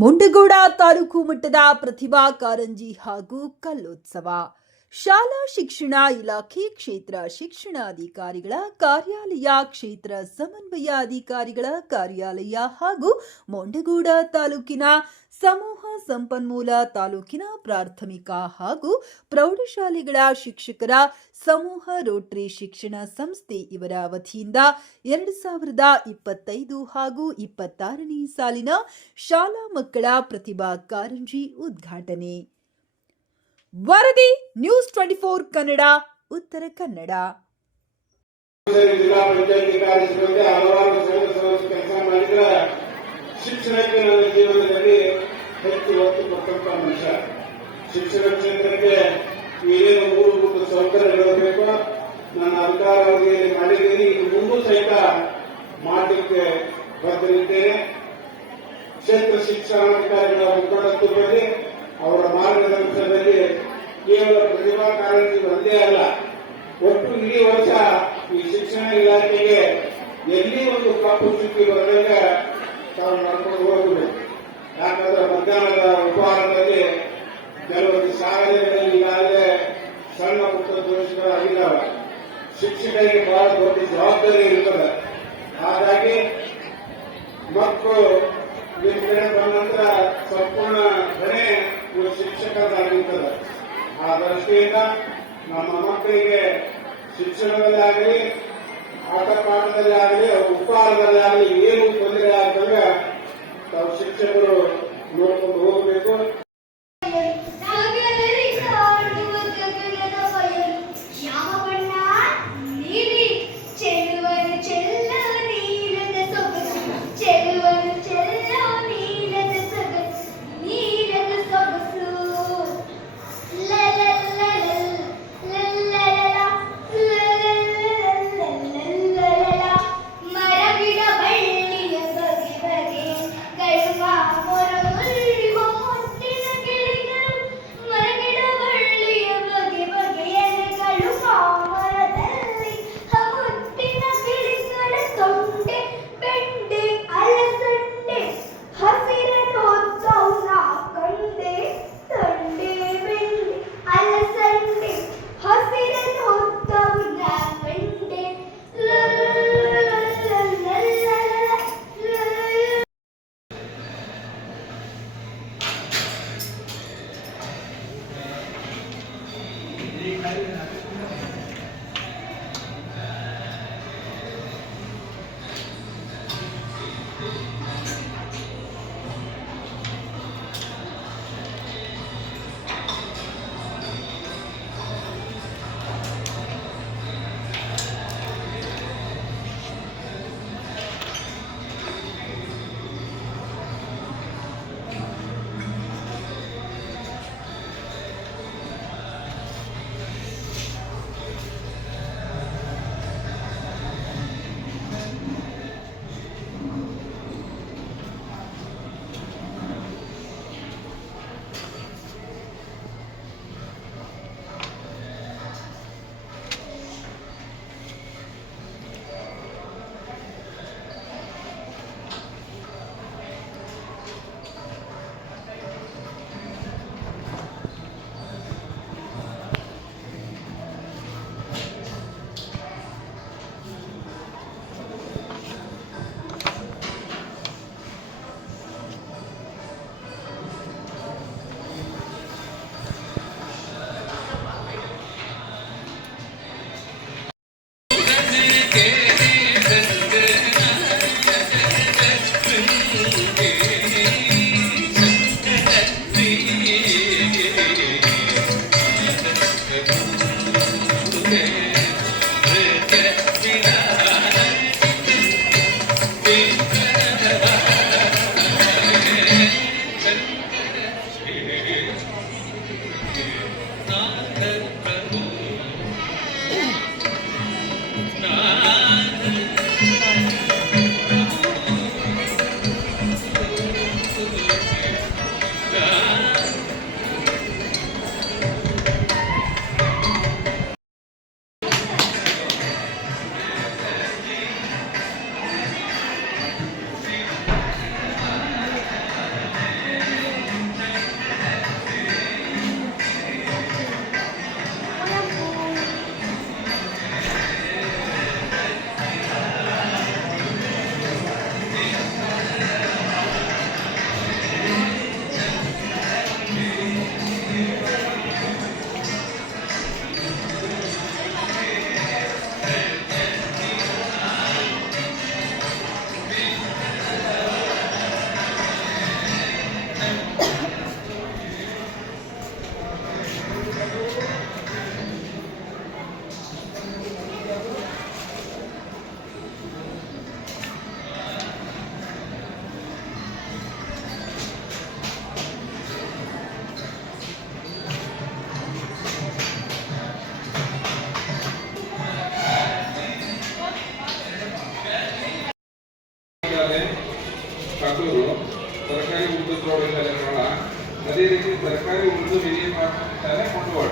ಮುಂಡಗೋಡ ತಾಲೂಕು ಮಟ್ಟದ ಪ್ರತಿಭಾ ಕಾರಂಜಿ ಹಾಗೂ ಕಲ್ಲೋತ್ಸವ. ಶಾಲಾ ಶಿಕ್ಷಣ ಇಲಾಖೆ ಕ್ಷೇತ್ರ ಶಿಕ್ಷಣಾಧಿಕಾರಿಗಳ ಕಾರ್ಯಾಲಯ, ಕ್ಷೇತ್ರ ಸಮನ್ವಯ ಅಧಿಕಾರಿಗಳ ಕಾರ್ಯಾಲಯ ಹಾಗೂ ಮುಂಡಗೋಡ ತಾಲೂಕಿನ ಸಮೂಹ ಸಂಪನ್ಮೂಲ ತಾಲೂಕಿನ ಪ್ರಾಥಮಿಕ ಹಾಗೂ ಪ್ರೌಢಶಾಲೆಗಳ ಶಿಕ್ಷಕರ ಸಮೂಹ ರೋಟರಿ ಶಿಕ್ಷಣ ಸಂಸ್ಥೆ ಇವರ ವತಿಯಿಂದ 2025 ಹಾಗೂ 26ನೇ ಸಾಲಿನ ಶಾಲಾ ಮಕ್ಕಳ ಪ್ರತಿಭಾ ಕಾರಂಜಿ ಉದ್ಘಾಟನೆ. ವರದಿ ನ್ಯೂಸ್ 24 ಕನ್ನಡ, ಉತ್ತರ ಕನ್ನಡ. ಜಿಲ್ಲಾ ಪಂಚಾಯತಿ ಕಾರ್ಯದರ್ಶಿಗಳಿಗೆ ಹಲವಾರು ಕೆಲಸ ಮಾಡಿದ್ರೆ ಶಿಕ್ಷಣಕ್ಕೆ ನನ್ನ ಜೀವನದಲ್ಲಿ ಹೆಚ್ಚು ಒತ್ತು ಕೊಟ್ಟಂತ ಮನುಷ್ಯ. ಶಿಕ್ಷಣ ಕ್ಷೇತ್ರಕ್ಕೆ ಏನೇನು ಮೂಲಭೂತ ಸೌಕರ್ಯಗಳಿರಬೇಕು ನನ್ನ ಅಧಿಕಾರಾವಧಿಯಲ್ಲಿ ಮಾಡಿದ್ದೀನಿ, ಇದು ಮುಂದೂ ಸಹಿತ ಮಾಡಲಿಕ್ಕೆ ಬದ್ಧರಿದ್ದೇನೆ. ಕ್ಷೇತ್ರ ಶಿಕ್ಷಣಾಧಿಕಾರಿಗಳ ಮುಖಂಡತ್ವದಲ್ಲಿ ಅವರ ಮಾರ್ಗದರ್ಶನದಲ್ಲಿ ಕೇವಲ ಪ್ರತಿಭಾ ಕಾರಂಜಿ ಒಂದೇ ಅಲ್ಲ, ಒಟ್ಟು ಇಡೀ ವರ್ಷ ಈ ಶಿಕ್ಷಣ ಇಲಾಖೆಗೆ ಎಲ್ಲಿ ಒಂದು ಕಪ್ಪು ಚುಕ್ಕಿ ಬಂದಾಗ ತಾವು ಮಾಡ್ಕೊಂಡು ಹೋಗಬೇಕು. ಯಾಕಂದ್ರೆ ಮಧ್ಯಾಹ್ನದ ಉಪಹಾರದಲ್ಲಿ ಕೆಲವೊಂದು ಶಾಲೆಗಳಲ್ಲಿ ಈಗಾಗಲೇ ಸಣ್ಣ ಪುಟ್ಟ ದೋಷಗಳು ಆಗಿದ್ದಾವೆ. ಶಿಕ್ಷಕರಿಗೆ ಬಹಳ ದೊಡ್ಡ ಜವಾಬ್ದಾರಿ ಇರ್ತದೆ. ಹಾಗಾಗಿ ಮಕ್ಕಳು ನಿಮ್ಮ ಕಡೆ ಬಂದ ನಂತರ ಸಂಪೂರ್ಣ ಹೊಣೆ ಶಿಕ್ಷಕರಾಗಿರ್ತದೆ. ಆ ದೃಷ್ಟಿಯಿಂದ ನಮ್ಮ ಮಕ್ಕಳಿಗೆ ಶಿಕ್ಷಣದಲ್ಲಿ ಆಗಲಿ, ಆಟ ಪಾಠದಲ್ಲಿ ಆಗಲಿ, ಉಪಹಾರದಲ್ಲಿ ಆಗಲಿ ಏನು ತೊಂದರೆ ಆದಾಗ ತಾವು ಶಿಕ್ಷಕರು ನೋಡ್ಕೊಂಡು ಹೋಗಬೇಕು. ಸರ್ಕಾರಿ ಉರ್ದು ಪ್ರೌಢಶಾಲೆ ನೋಡ, ಅದೇ ರೀತಿ ಸರ್ಕಾರಿ ಉರ್ದು ಹಿರಿಯ ಪ್ರಾಥಮಿಕ ಶಾಲೆ ಕೊಂಡಗೋಳ.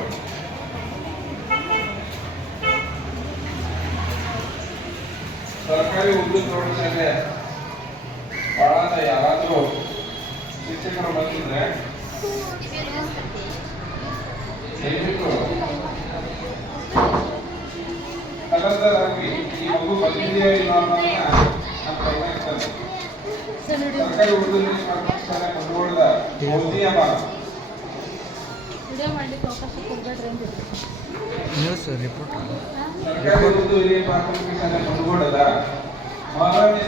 ಸರ್ಕಾರಿ ಉರ್ದು ಪ್ರೌಢಶಾಲೆ ಭಾಳ ಯಾರಾದರೂ ಶಿಕ್ಷಕರು ಬಂದಿದ್ರೆ ದಯವಿಟ್ಟು ತಲಂತರಾಗಿ ಈ ಮಗು ಬಂದಿದೆಯೋ ಇಲ್ಲ ಅನ್ನೋದನ್ನ ನಮ್ಮ ಗಮನಿಸ್ತಾರೆ. ಸರ್ಕಾರಿ ಉರ್ದು ಹಿರಿಯ ಪ್ರಾಥಮಿಕ ಶಾಲೆ ಕೊಂಡಗೋಳದ ಮೋದಿಯ ಭಾಗ ನ್ಯೂಸ್ ರಿಪೋರ್ಟರ್ ಸರ್ಕಾರಿ ಉರ್ದು ಹಿರಿಯ ಪ್ರಾಥಮಿಕ ಶಾಲೆ ಕೊಂಡಗೋಳದ ಮಹಾರಾಣಿ